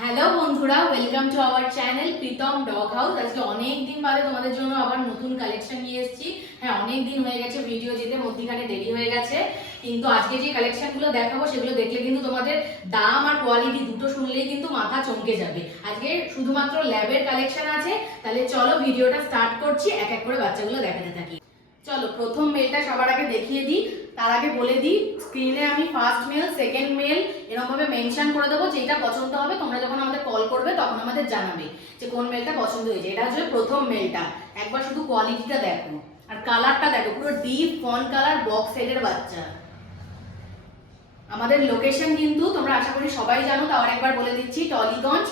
Hello বন্ধুরা, welcome to our channel Pritam dog house. আজকে অনেক দিন বাদে তোমাদের জন্য আবার নতুন কালেকশন নিয়ে এসেছি। হ্যাঁ, অনেক দিন হয়ে গেছে ভিডিও দিতে, মধ্যখানে দেরি হয়ে গেছে, কিন্তু আজকে যে কালেকশনগুলো দেখাবো সেগুলো দেখলে কিন্তু তোমাদের দাম আর কোয়ালিটি দুটো শুনলেই কিন্তু মাথা চমকে যাবে। আজকে শুধুমাত্র ল্যাবের কালেকশন আছে, তাহলে চলো ভিডিওটা স্টার্ট করছি, এক এক করে বাচ্চাগুলো দেখাতে থাকি। চলো প্রথম মেলটা সবার আগে দেখিয়ে দিই। তার আগে বলে দিই, স্ক্রিনে আমি ফার্স্ট মেল, সেকেন্ড মেল এরকম ভাবে মেনশন করে দেবো। যেটা পছন্দ হবে তোমরা যখন আমাদের কল করবে তখন আমাদের জানাবে যে কোন মেলটা পছন্দ হয়েছে। এটা হচ্ছে প্রথম মেলটা। একবার শুধু কোয়ালিটিটা দেখো আর কালারটা দেখো, পুরো ডিপ ফন কালার, বক্স হেডের বাচ্চা। আমাদের লোকেশন কিন্তু তোমরা আশা করি সবাই জানো, তাও আরেকবার বলে দিচ্ছি, টলিগঞ্জ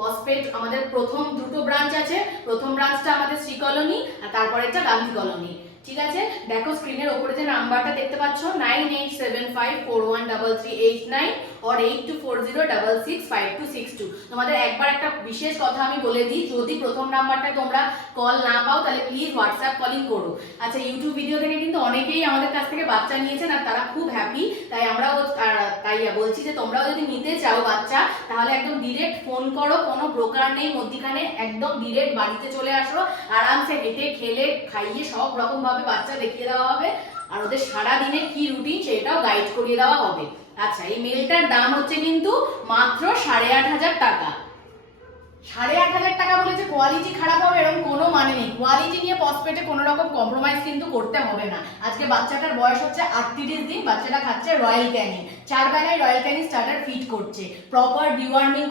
পসপেট আমাদের প্রথম দুটো ব্রাঞ্চ আছে। প্রথম ব্রাঞ্চটা আমাদের শ্রী কলোনি আর তারপরেরটা গান্ধী কলোনি। ঠিক আছে, দেখো স্ক্রিনের ওপরে যে নাম্বারটা দেখতে পাচ্ছ 9875413389 or 8240665262। তোমাদের একবার একটা বিশেষ কথা আমি বলে দিই, যদি প্রথম নাম্বারটা তোমরা কল না পাও তাহলে প্লিজ হোয়াটসঅ্যাপ কলিং করো। আচ্ছা, ইউটিউব ভিডিও থেকে কিন্তু অনেকেই আমাদের কাছ থেকে বাচ্চা নিয়েছেন আর তারা খুব হ্যাপি, তাই আমরাও বলছি যে তোমরাও যদি নিতে চাও বাচ্চা তাহলে একদম ডিরেক্ট ফোন করো, কোনো ব্রোকার নেই মধ্যখানে, একদম ডিরেক্ট বাড়িতে চলে আসো, আরামসে হেঁটে খেলে খাইয়ে সব রকম ভাবে বাচ্চা দেখিয়ে দেওয়া হবে আর ওদের সারা দিনের কি রুটিন সেটাও গাইড করিয়ে দেওয়া হবে। আচ্ছা, এই মেলটার দাম হচ্ছে কিন্তু মাত্র 8,500 টাকা। 8,500 টাকা বলেছে কোয়ালিটি খারাপ হবে এরকম কোনো মানে নেই। কোয়ালিটি নিয়ে পসপেটে কোনো রকম কম্প্রোমাইজ কিন্তু করতে হবে না। আজকে বাচ্চাটার বয়স হচ্ছে 38 দিন, বাচ্চাটা খাচ্ছে রয়্যাল ক্যানি, 4 বেলায় রয়্যাল ক্যানি স্টার্টার ফিট করছে। প্রপার ডিওয়ার্মিং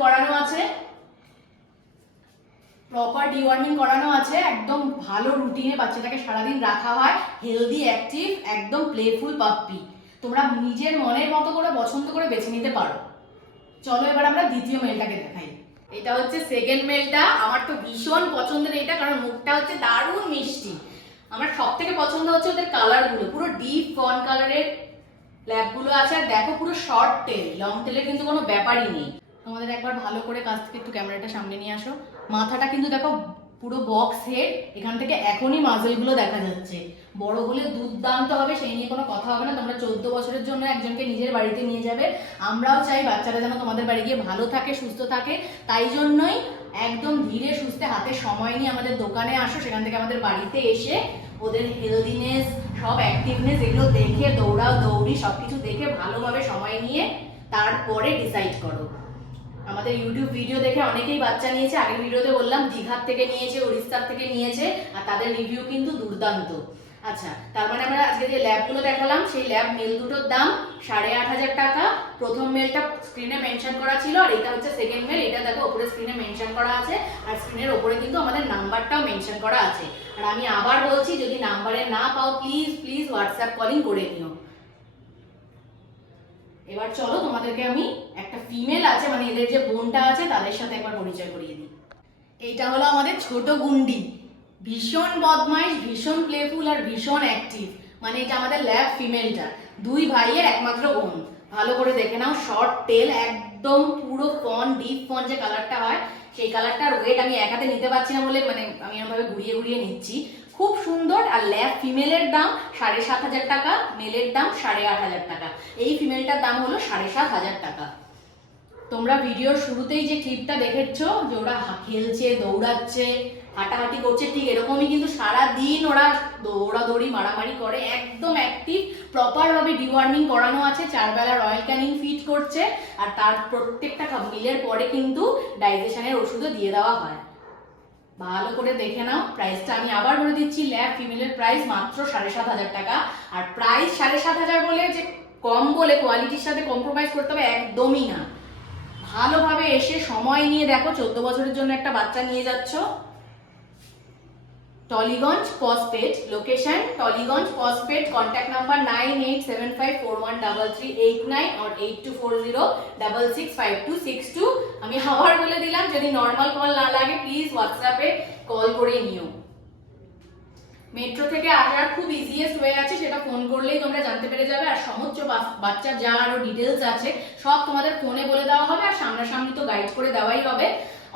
করানো আছে, একদম ভালো রুটিনে বাচ্চাটাকে সারাদিন রাখা হয়। হেলদি, অ্যাক্টিভ, একদম প্লেফুল পাপ্পি। তোমরা নিজের মনের মতো করে পছন্দ করে বেছে নিতে পারো। চলো এবার আমরা দ্বিতীয় মেলটাকে দেখাই। এটা হচ্ছে সেকেন্ড মেলটা। আমার তো ভীষণ পছন্দের এটা, কারণ মুখটা হচ্ছে দারুণ মিষ্টি। আমার সব থেকে পছন্দ হচ্ছে ওদের কালারগুলো, পুরো ডিপ ফন কালারের ল্যাবগুলো আছে। আর দেখো পুরো শর্ট টেল, লং টেলের কিন্তু কোনো ব্যাপারই নেই। তোমাদের একবার ভালো করে কাছ থেকে একটু ক্যামেরাটা সামনে নিয়ে আসো। মাথাটা কিন্তু দেখো পুরো বক্স হেড, এখান থেকে এখনই মাজেলগুলো দেখা যাচ্ছে। বড় হলে দুর্দান্ত হবে, সেই নিয়ে কোনো কথা হবে না। তোমরা 14 বছরের জন্য একজনকে নিজের বাড়িতে নিয়ে যাবে। আমরাও চাই বাচ্চারা যেন তোমাদের বাড়ি গিয়ে ভালো থাকে, সুস্থ থাকে। তাই জন্যই একদম ধীরে সুস্থে হাতে সময় নিয়ে আমাদের দোকানে আসো, সেখান থেকে আমাদের বাড়িতে এসে ওদের হেলদিনেস, সব অ্যাক্টিভনেস এগুলো দেখে, দৌড়ি সবকিছু দেখে ভালোভাবে সময় নিয়ে তারপরে ডিসাইড করো। আমাদের ইউটিউব ভিডিও দেখে অনেকেই বাচ্চা নিয়েছে। আগের ভিডিওতে বললাম দীঘার থেকে নিয়েছে, উড়িষ্যার থেকে নিয়েছে, আর তাদের রিভিউ কিন্তু দুর্দান্ত। আচ্ছা, তার মানে আমরা আজকে যে ল্যাবগুলো দেখালাম সেই ল্যাব মেল দুটোর দাম 8,500 টাকা। প্রথম মেলটা স্ক্রিনে মেনশন করা ছিল আর এটা হচ্ছে সেকেন্ড মেল। এটা দেখো ওপরে স্ক্রিনে মেনশন করা আছে আর স্ক্রিনের ওপরে কিন্তু আমাদের নাম্বারটাও মেনশন করা আছে। আর আমি আবার বলছি, যদি নাম্বারে না পাও প্লিজ হোয়াটসঅ্যাপ কলিং করে নিও। এবার চলো তোমাদেরকে আমি একটা ফিমেল আছে, মানে এদের যে বোনটা আছে তাদের সাথে একবার পরিচয় করিয়ে দিই। এইটা হলো আমাদের ছোট গুন্ডি। ভীষণ বদমাইশ, ভীষণ প্লেফুল আর ভীষণ অ্যাক্টিভ। মানে এটা আমাদের ল্যাব ফিমেলটা, দুই ভাইয়ের একমাত্র বোন। ভালো করে দেখে নাও, শর্ট টেল, একদম পুরো ফন, ডিপ ফন যে কালারটা হয় সেই কালারটার ওয়েট আমি এক হাতে নিতে পারছি না বলে মানে আমি এরকমভাবে ঘুরিয়ে নিচ্ছি। খুব সুন্দর। আর ল্যাব ফিমেলের দাম 7,500 টাকা, মেলের দাম 8,500 টাকা। এই ফিমেলটার দাম হলো 7,500 টাকা। তোমরা ভিডিওর শুরুতেই যে ক্লিপটা দেখেছো যে ওরা খেলছে, দৌড়াচ্ছে, হাঁটাহাঁটি করছে, ঠিক এরকমই কিন্তু সারাদিন ওরা দৌড়াদৌড়ি মারামারি করে, একদম অ্যাক্টিভ। প্রপারভাবে ডিওয়ার্মিং করানো আছে, 4 বেলা রয়্যাল ক্যানিং ফিট করছে আর তার প্রত্যেকটা মিলের পরে কিন্তু ডাইজেশনের ওষুধও দিয়ে দেওয়া হয়। ভালো করে দেখে নাও। প্রাইসটা আমি আবার বলে দিচ্ছি, ল্যাব ফিমেলের প্রাইস মাত্র 7,500 টাকা। আর প্রাইস 7,500 বলে যে কম বলে কোয়ালিটির সাথে কম্প্রোমাইজ করতে হবে একদমই না। ভালোভাবে এসে সময় নিয়ে দেখো, 14 বছরের জন্য একটা বাচ্চা নিয়ে যাচ্ছ। টলিগঞ্জ পসপেট, লোকেশন টলিগঞ্জ পসপেট, কন্ট্যাক্ট নাম্বার 9875413389 or 8240665262। আমি আবার বলে দিলাম, যদি নর্মাল কল না লাগে প্লিজ হোয়াটসঅ্যাপে কল করে নিও। মেট্রো থেকে আসার খুব ইজিয়েস্ট ওয়ে আছে, সেটা ফোন করলেই তোমরা জানতে পেরে যাবে। আর সমস্ত বাচ্চার যা আরো ডিটেলস আছে সব তোমাদের ফোনে বলে দেওয়া হবে আর সামনাসামনি তো গাইড করে দেওয়াই হবে।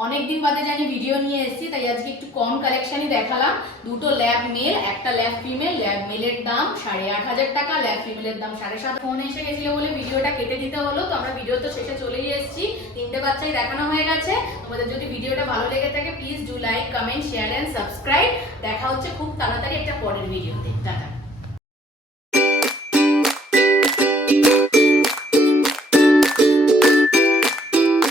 অনেকদিন বাদে জানি ভিডিও নিয়ে এসেছি, তাই আজকে একটু কম কালেকশনই দেখালাম। দুটো ল্যাব মেল, একটা ল্যাব ফিমেল। ল্যাব মেলের দাম 8,500 টাকা, ল্যাব ফিমেলের দাম 7,500। ফোন এসে গেছিল বলে ভিডিওটা কেটে দিতে হলো। তো আমরা ভিডিও তো শেষে চলেই এসেছি, তিনটে বাচ্চাই দেখানো হয়ে গেছে। তোমাদের যদি ভিডিওটা ভালো লেগে থাকে please do like, comment, share and subscribe. দেখা হচ্ছে খুব তাড়াতাড়ি একটা পরের ভিডিওতে। টাটা।